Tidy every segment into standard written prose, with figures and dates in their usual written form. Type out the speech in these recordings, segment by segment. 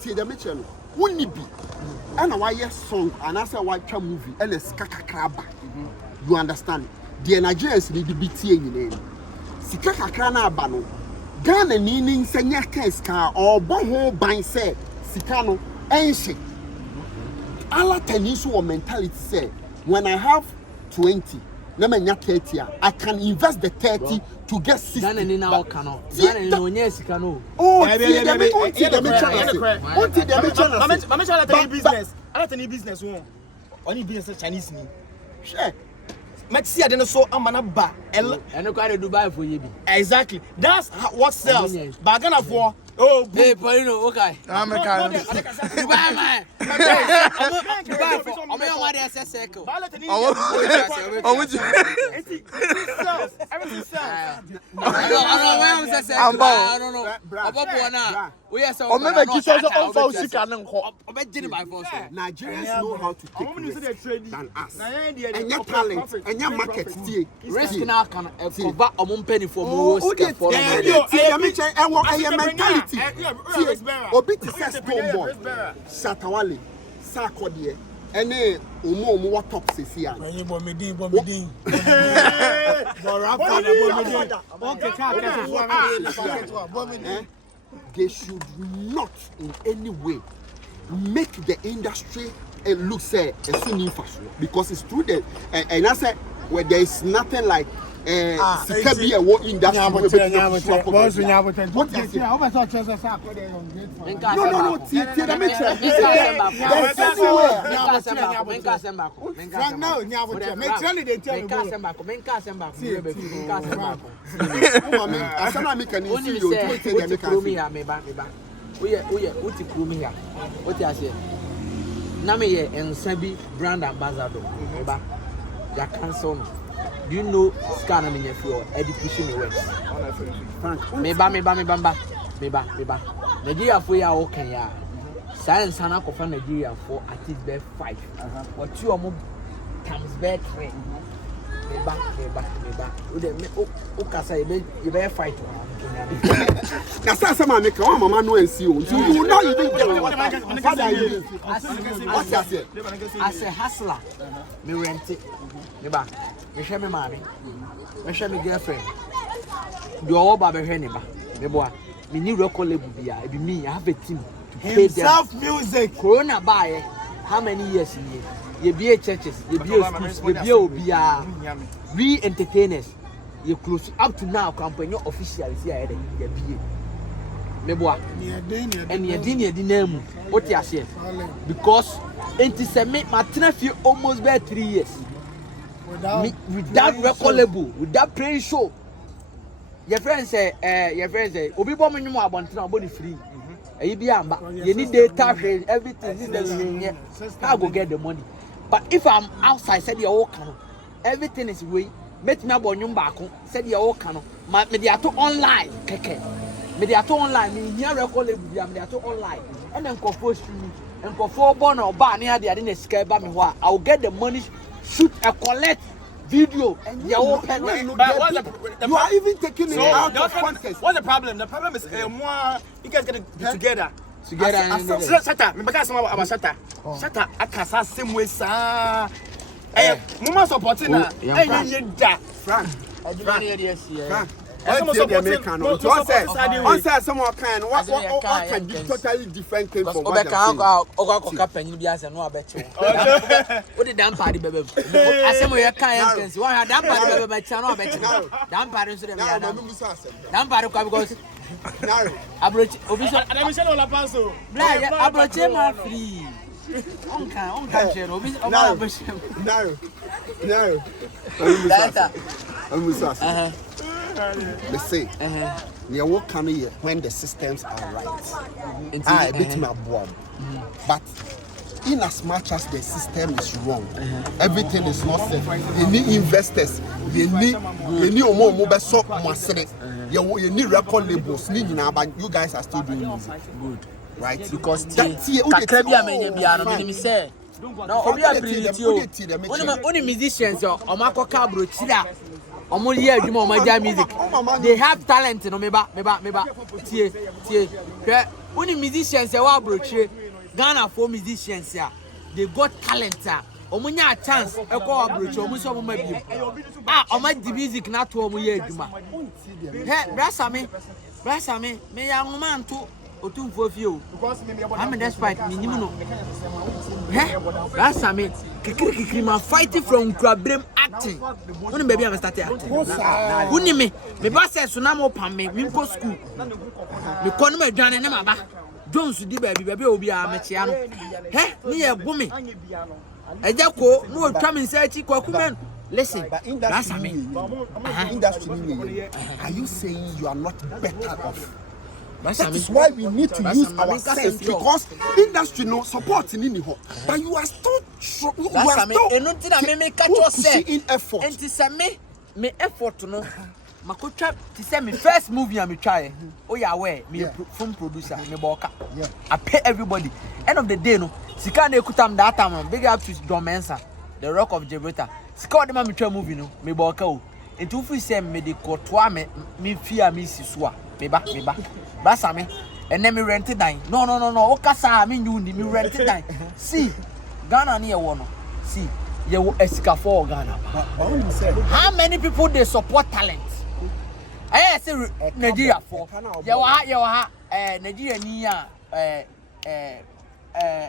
tie the mention wonni bi and why song and answer why movie and a skakakraba you understand the Nigerians need to be tie in sika kakra na aba no Ghana ni nsanya ka or bo ban say sika no enhye ala tani so o mentality say when I have 20 na manya 30 I can invest the 30 to get 60 Ghana ni na o kano Ghana ni onye sika no business won only business Chinese ni sure Maxi adeno so amana ba eno kwa Dubai for ye bi exactly that's what sells but Ghana for oh hey Paulino okay America Dubai man Dubai for o me o ma dey circle everything sells I don't know obobo na we are so o me make so on for sika na nko obegini by force Nigerians know how to take risk than us and your talent and your market risk na kan cover omon penny for mo sika for mentality obi ti say Stonebwoy Shatawale Sarkodie ene omo what top sesi an bomedin they should not in any way make the industry look say a soon because it's true that and I said where there is nothing like sika be a war industry no brand ambassador ya cancel. Do you know scanner in your floor? Education works. Meba. Nigeria for ya okay ya. Science hana ko from Nigeria for at least be 5. What you are times be 3. Meba. O kasa you be fight. Na sasa make one mama no and see you. You know you didn't get what father you. As a hustler, me rent it. Meba. Me share me mommy. Me share me girlfriend. Do all baba hwe ne ba. Me boa. Me ni record label bia. E be me I have a team to pay them. Self music. Corona buy. How many years in here? You be churches, you be schools, you be obia. We entertainers. You close up to now company officially see ahead you be. Me boa. And you din name. What you say? Because enti se me matena fi almost be 3 years. Without record label, without playing show. Your friend say, Obi Bomi no abontina body free. You be amba. You need data, everything. How go get the money? But if I'm outside, said you all everything is way. Met me about you back. Said you all can. Mediato online, keke. Mediato online. Me here record label. Mediato online. And then compose streaming. And for born or bar near the didn't escape by me. I'll get the money. Shoot a collect video and you are even taking it out of context. What's the problem? The problem is more you guys gotta be together. Shata, me baka sama about shata. Shata akasa same way sa. Mama supporting na. Frank. On said someone can what can be totally different thing from what company be as no abeche. What the damn party baby. Asemo ye kan can see what damn party baby channel abeche. Damn party so dem damn party because abroach obiso Michelle Ola Paso. Bla abroach ma free. On can share obiso no. They say, near what can here when the systems are right. A bit my boy. But in as much as the system is wrong, everything is not safe. You need investors, you need more mobile shop, you need record labels, but you guys are still doing music. Good. Right? Because no, only musicians or Marco Cabro Chida. Music. They have talent, no meba. Tie. Only musicians are broche. Ghana for musicians they got talent omunya chance e ko abroche omu so mo bi o ma di music na to omu ye aduma he brasa me ya ngoma nto otumfo fie o am despite me nim no he brasa me kikiri ma fighting from Krabrem acting woni baby am start acting woni me ba say so na mo pam me ko school me ko no ma dwane ne maba Jones di baby obi a mechia no he me ye gumi ejako no twa me nsachi kwakumen listen that's me industry are you saying you are not better off? That is why we need to use our sense because industry no support in any hole but you are still you are still me catch yourself in effort and to say me effort no Makocha to say me first movie I'm try. Oh yeah, where me film producer, me boka. Yeah. I pay everybody. End of the day, no. Sika ne kutam that time. Big up to John Mensa, the Rock of Gibraltar. Sika de me try movie no. Me boka o. Entu fi say me de kotwa me fear me sisua. Me ba. Basa me. And then me rent it dine. No. Okasa me you me rent it dine. See, Ghana ni e wo no. See, ye wo esika for Ghana. How many people they support talent? I say Nigeria for Yawa Nigeria niya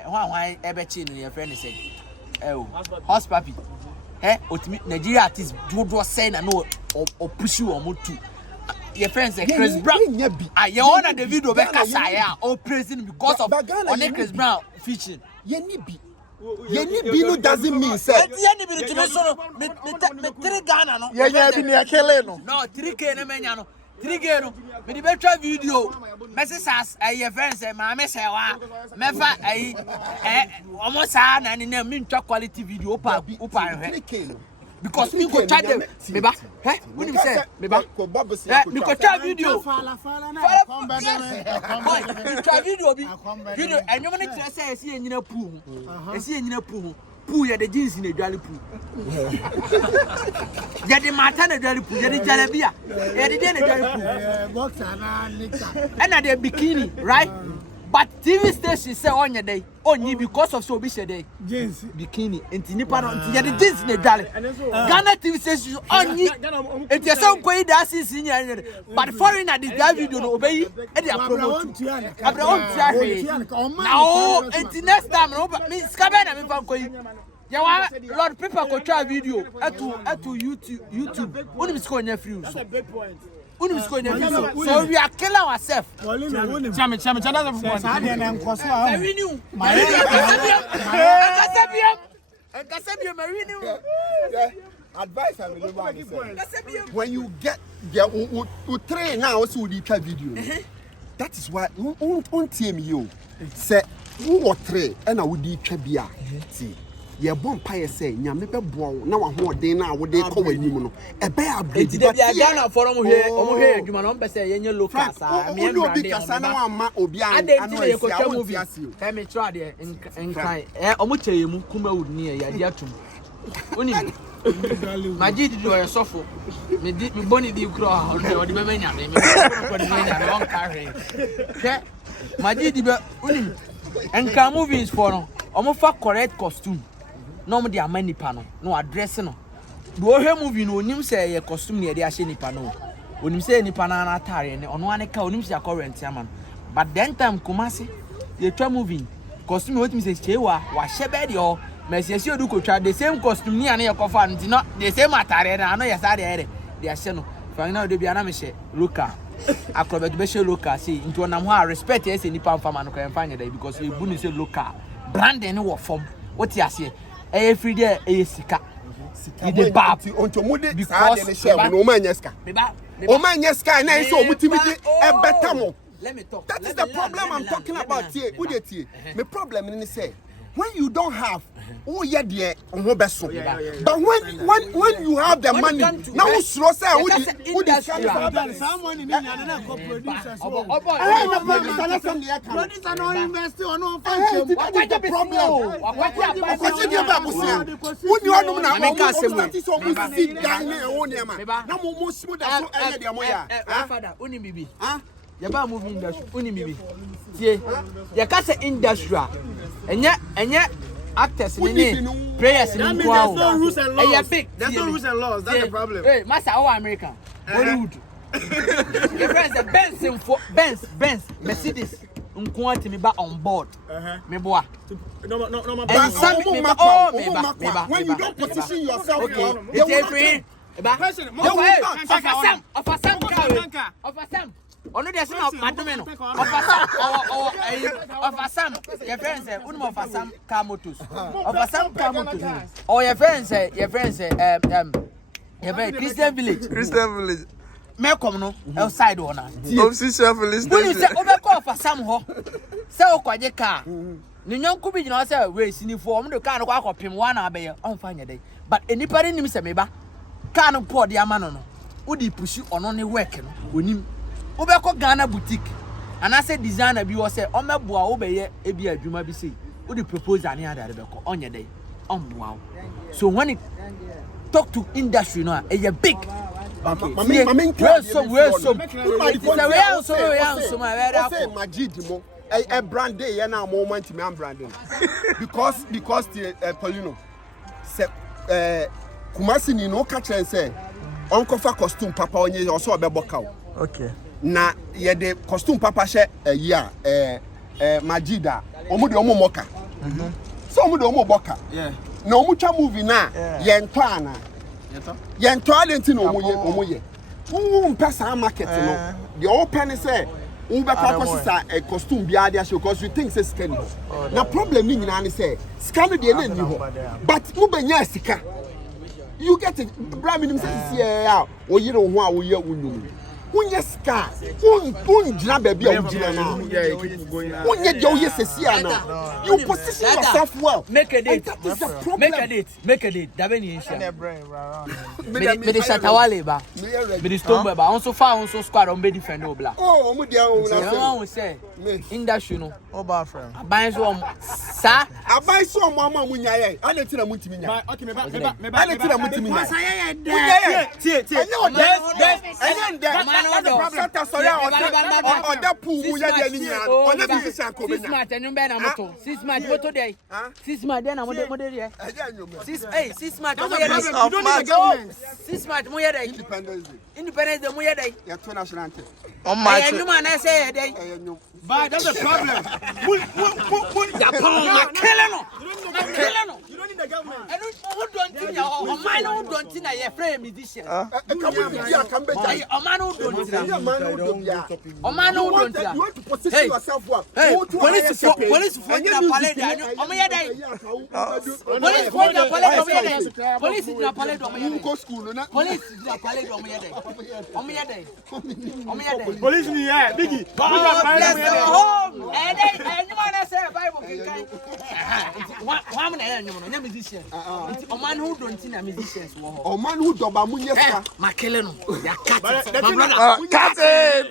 why ebechi no your friend say horse papi Nigeria artist do say na no or push you or motu your friend say Chris Brown you wanna the video be kasa ya or praising because of on Chris Brown featuring Yenibino doesn't mean say. Yenibino to me so me 3 Ghana no. Yenibino akele no. No 3K na menya no. 3K no. Me the better video. Messages your friends say ma me say wa. Me fa almost na ni na me ntwa quality video opa 3K no. Because me go try them. Me ba. When you say me ba. Me go try video. Fala na come try video bi. Video enyo me try say esi enyina pu. Esi enyina pu. Pu ya de jeans na dwale pu. Ya de mata na dwale pu, ya de jalabia. Ya de na dwale pu. Boxer na nika. And na the bikini, right? But TV station say on your day, only because of so be day. Jeans bikini. Enti nipa no enti ya de jeans na dwale. Ghana TV station only. Enti ya say ko ida sisi nya. But foreigner this video no obey e dey promote. Abra on tia. Now enti next time no me skabe na me fan ko yi. Ya wa Lord people go try video to YouTube. Only me score nya free so. So we are killing ourselves. Chame that's advice I will when you get train now also the video. That is why on team you say who three and I would be see. Ye bon paye say nyame be boa na wa ho den na wo de ko wanim no e be upgrade ba Ghana for omo hwe adwuma no be say yenye local sa me no be kasa na wa ma obi an anu ye ko twa movie e me try de enkan omo cheye mu kuma wood ni ya de atum oni Majid do your sofo me boni di kro ha o de be menya me ko de menya no carry ke Majid be oni enkan movies for no omo fa correct costume no mo de amanipa no address no do he movie no onim say ye costume ne de ahye nipa no onim say nipa na atare ne ono ane ka onim say current ama no but then time Kumasi ye twa movie costume what me say chewa wa hye be de o mesi odu ko twa the same costume ni ane ye kofa no no the same atare na no ye sa de ahye no fa na de bia na me hye local akrobedu be hye local say nti onam ho respect ye say nipa mfa ma no kan fa nya da because we bu ni say local branding no wo form what you say every day sika the bab onto mode because the share no man yeska o man yeska na so omutimi de e better mo. Let me talk. That is the problem I'm talking about here. Who dey tie me problem ni say when you don't have oh yeah there on beso but when you have the money now who slow say who dey some money me na go producer so producer no invest on no function what is the problem what is the problem who you want na mo so mo sit down na e won e ma na mo smooth so e dey mo ya father oni bibi yɛba movie industry uni mi bi tie yɛka sɛ industry a ɛnyɛ actors ne players ne nko awo ɛyɛ big there's no rules and laws that's the problem hey masa our American Hollywood your friends the Benz Mercedes nko atimi ba on board me boa no when you don't position yourself okay of a Sam ono dey say madome no of a Sam your friends say unum of a Sam car motors of a Sam car motors or your friends say Christian Village me come no outside one Official police when you station. say obeko of a Sam ho say okwaje car ni nyonko bi nyina say we sinifo om de car no kwa akopem wa na abeye on fa nya dey but anybody nim say me ba car no pour de ama no no odi pushi ono ne work no onim obeko Ghana boutique and I say designer bi wo say omeboa wo beye e bi adwuma bi sei odi proposal ne ada beko onye dey omboa so when it talk to industry no e big okay Majid mo a brand day ya na moment me am branding because the Paulino say Kumasi ni no catch and say onkofa costume papa onye also obeboka Okay. na ye de costume papa she year Majida omo de omo moka so omo de omo boka na omo twa movie na ye ntọ ana ye ntọ alenti na omo ye won pesa market no the open say won be ka kosisa costume bia dia show because you think say scan na problem ni nyina ne say scan de na ni ho but mo benya sika you get it bra minim say ya o yire ho a wo ye wonyum wonye ska wonjina baby a wonjina na wonye de oye sesi ana you position yourself well make a date dabe ni insha me de shatawale ba me de stone ba on so far on so squad on be defend obla oh mo dia o na we say industry no Oba friend. aban so sa abai so mo ama munya ye ana tina mutimi nya okay me ba ana tina mutimi nya tie enye o Sata sorry oda pool mu ya de ni nya onye bi sisi akobe nya 6 months enyu be na moto 6 months moto dey 6 months dey na mo dey eje anyom 6 months mo you dey don't need the government 6 months mo dey independence dey mo dey ya to national anthem On my enyu man na say dey anyom but that's the problem Japan ma kele no you don't need the government enu who don't think ya o man who don't think na ye frame musician kamu di akambe jai o man who don't think you man who don't ya o man who don't think you want to position yourself well police for na palade o mo ye dey police for na palade o mo ye dey police na palade o mo ye dey go school na police na palade o mo ye dey o mo ye dey police ni yeah biggie home anyone that say Bible can one man no musician o man who don't think na musicians wo o man who doba munye ska makele no ya cut but my brother cut it.